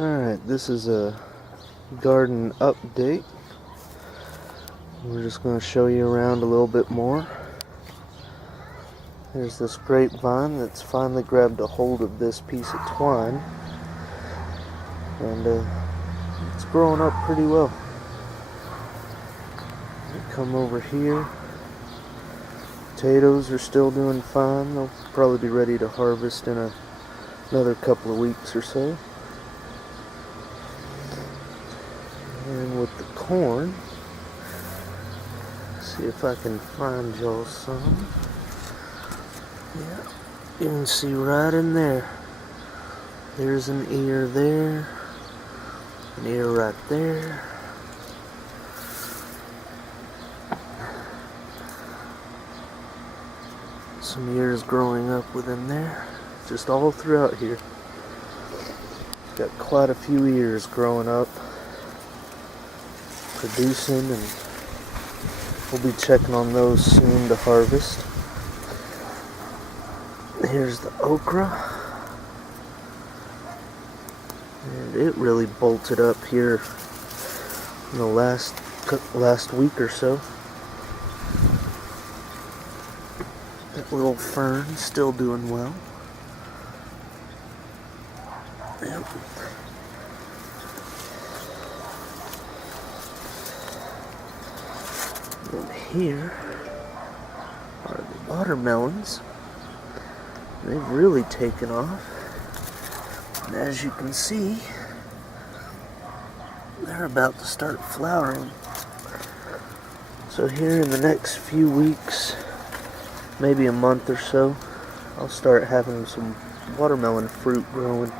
Alright, this is a garden update. We're just going to show you around a little bit more. There's this grapevine that's finally grabbed a hold of this piece of twine, and it's growing up pretty well. We come over here. Potatoes are still doing fine. They'll probably be ready to harvest in another couple of weeks or so. And with the corn, see if I can find y'all some. Yeah, you can see right in there. There's an ear there, an ear right there. Some ears growing up within there, just all throughout here. Got quite a few ears growing up, producing, and we'll be checking on those soon to harvest. Here's the okra, and it really bolted up here in the last week or so. That little fern still doing well. Yep. And here are the watermelons. They've really taken off. And as you can see, they're about to start flowering. So here in the next few weeks, maybe a month or so, I'll start having some watermelon fruit growing.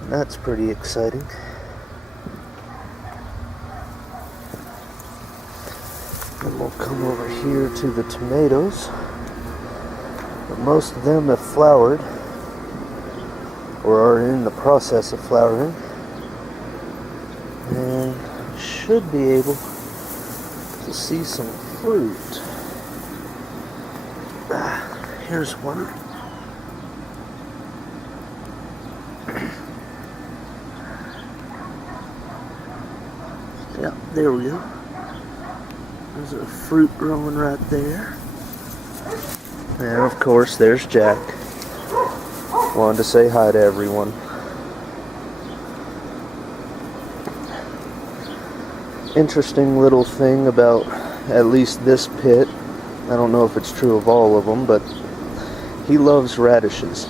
And that's pretty exciting. Then we'll come over here to the tomatoes. But most of them have flowered, or are in the process of flowering, and should be able to see some fruit. Here's one. Yep, there we go. There's a fruit growing right there. And of course, there's Jack. Wanted to say hi to everyone. Interesting little thing about at least this pit. I don't know if it's true of all of them, but he loves radishes.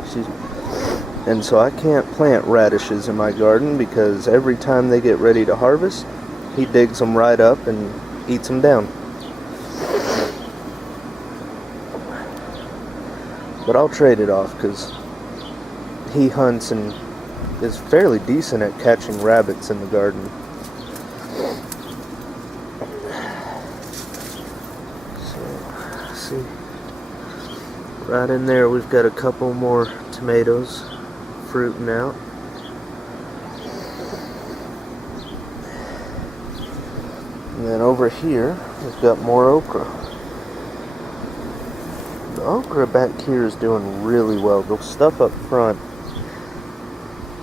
Excuse me. And so I can't plant radishes in my garden because every time they get ready to harvest, he digs them right up and eats them down. But I'll trade it off because he hunts and is fairly decent at catching rabbits in the garden. So, see, right in there we've got a couple more tomatoes fruiting out. And then over here we've got more okra. The okra back here is doing really well. The stuff up front,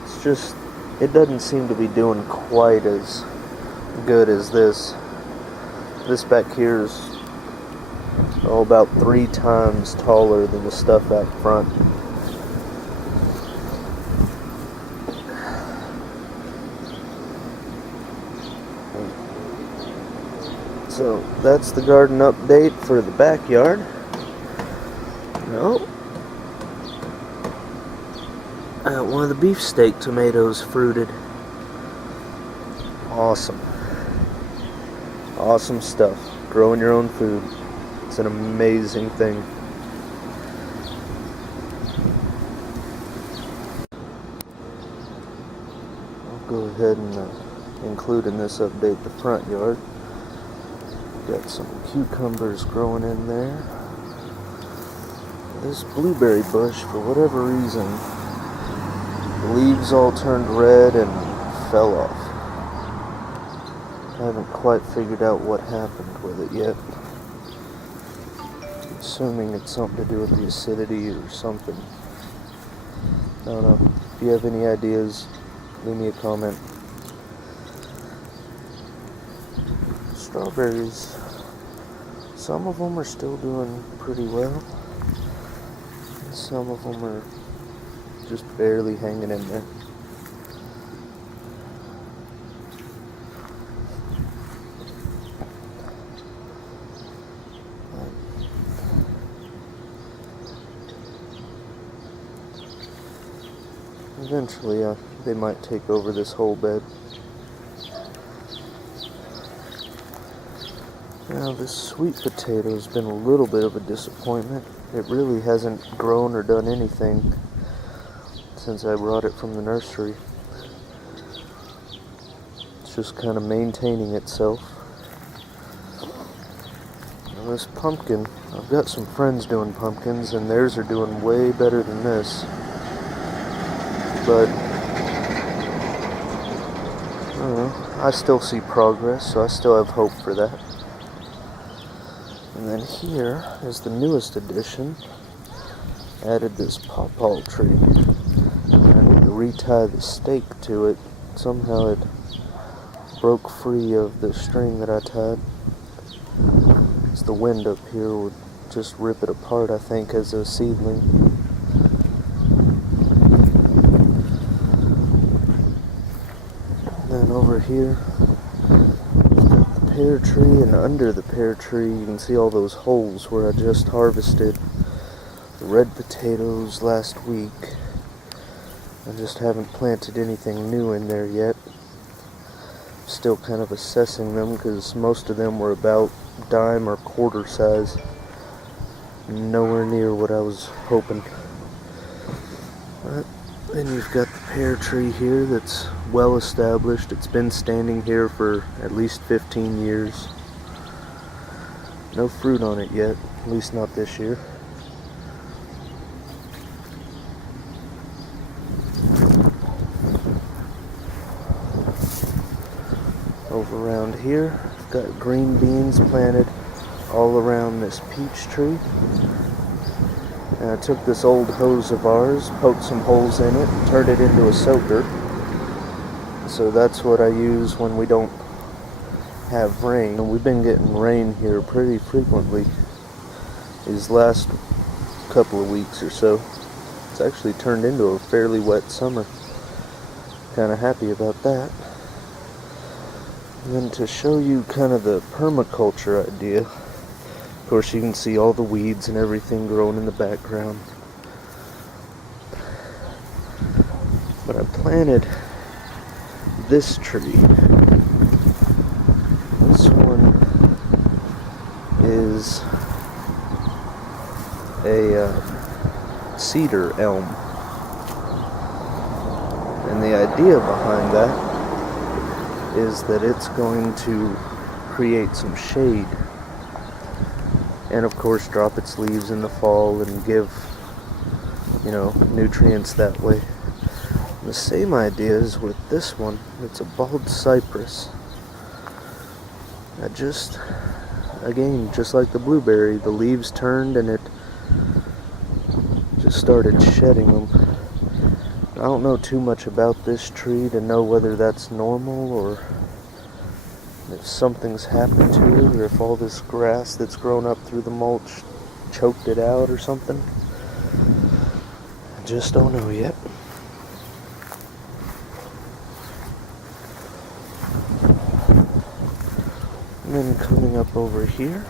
it's just, it doesn't seem to be doing quite as good as this. This back here is about 3 times taller than the stuff out front. So that's the garden update for the backyard. No. One of the beefsteak tomatoes fruited. Awesome. Awesome stuff. Growing your own food. It's an amazing thing. I'll go ahead and include in this update the front yard. Got some cucumbers growing in there. This blueberry bush, for whatever reason, the leaves all turned red and fell off. I haven't quite figured out what happened with it yet. Assuming it's something to do with the acidity or something. I don't know. If you have any ideas, leave me a comment. Strawberries, some of them are still doing pretty well. Some of them are just barely hanging in there. Eventually, they might take over this whole bed. Now, this sweet potato has been a little bit of a disappointment. It really hasn't grown or done anything since I brought it from the nursery. It's just kind of maintaining itself. Now, this pumpkin, I've got some friends doing pumpkins, and theirs are doing way better than this. But I don't know, I still see progress, so I still have hope for that. And then here is the newest addition. Added this pawpaw tree. I need to retie the stake to it. Somehow it broke free of the string that I tied. It's the wind up here would just rip it apart, I think, as a seedling. Then over here, we've got the pear tree, and under the pear tree you can see all those holes where I just harvested the red potatoes last week. I just haven't planted anything new in there yet. Still kind of assessing them because most of them were about dime or quarter size. Nowhere near what I was hoping. But then you've got the pear tree here that's well established. It's been standing here for at least 15 years. No fruit on it yet, at least not this year. Over around here, I've got green beans planted all around this peach tree. And I took this old hose of ours, poked some holes in it, and turned it into a soaker. So that's what I use when we don't have rain. And we've been getting rain here pretty frequently these last couple of weeks or so. It's actually turned into a fairly wet summer. Kind of happy about that. And then to show you kind of the permaculture idea, of course you can see all the weeds and everything growing in the background. But I planted this tree. This one is a cedar elm. And the idea behind that is that it's going to create some shade and of course drop its leaves in the fall and give, nutrients that way. And the same idea is with this one. It's a bald cypress. Just like the blueberry, the leaves turned and it just started shedding them. I don't know too much about this tree to know whether that's normal or if something's happened to it or if all this grass that's grown up through the mulch choked it out or something. I just don't know yet. And then coming up over here,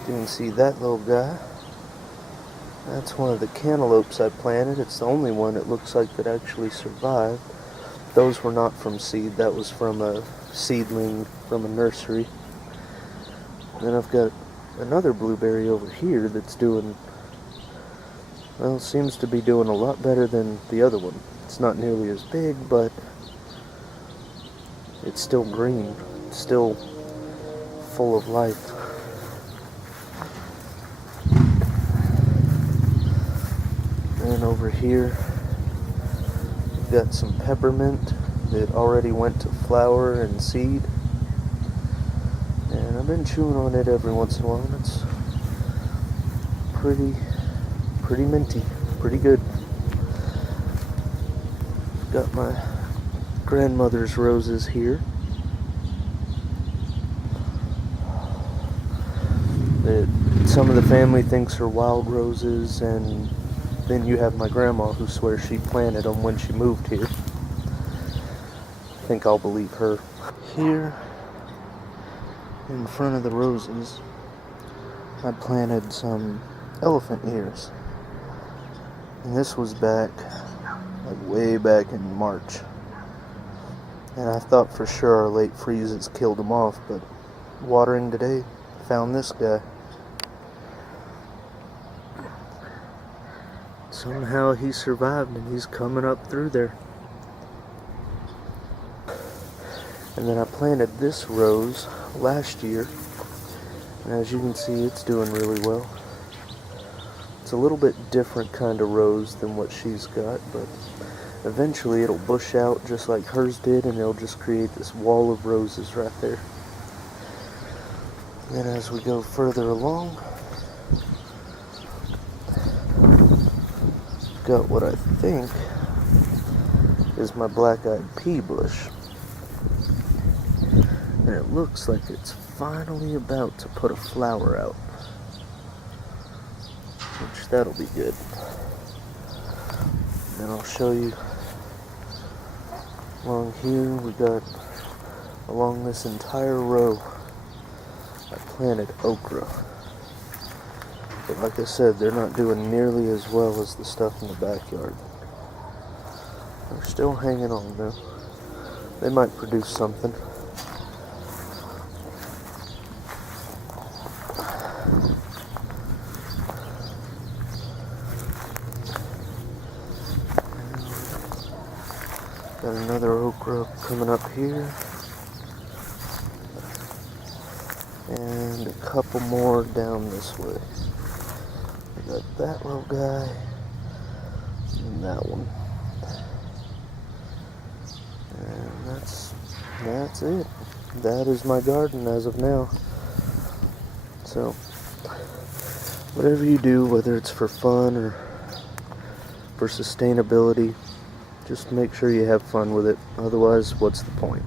you can see that little guy. That's one of the cantaloupes I planted. It's the only one it looks like that actually survived. Those were not from seed. That was from a seedling from a nursery. Then I've got another blueberry over here that's seems to be doing a lot better than the other one. It's not nearly as big, but it's still green. It's still full of life. And over here, we've got some peppermint that already went to flower and seed. And I've been chewing on it every once in a while. It's pretty minty, pretty good. Got my grandmother's roses here. Some of the family thinks are wild roses, and then you have my grandma who swears she planted them when she moved here. I think I'll believe her. Here, in front of the roses, I planted some elephant ears. And this was back, like way back in March. And I thought for sure our late freezes killed them off, but watering today, found this guy. Somehow he survived and he's coming up through there. And then I planted this rose last year, and as you can see, it's doing really well. It's a little bit different kind of rose than what she's got, but eventually it'll bush out just like hers did, and it'll just create this wall of roses right there. And then as we go further along, got what I think is my black-eyed pea bush. And it looks like it's finally about to put a flower out, which that'll be good. And I'll show you along here, we got along this entire row, I planted okra. But like I said, they're not doing nearly as well as the stuff in the backyard. They're still hanging on though. They might produce something. Got another okra coming up here. And a couple more down this way. We got that little guy and that one. And that's it. That is my garden as of now. So whatever you do, whether it's for fun or for sustainability, just make sure you have fun with it. Otherwise, what's the point?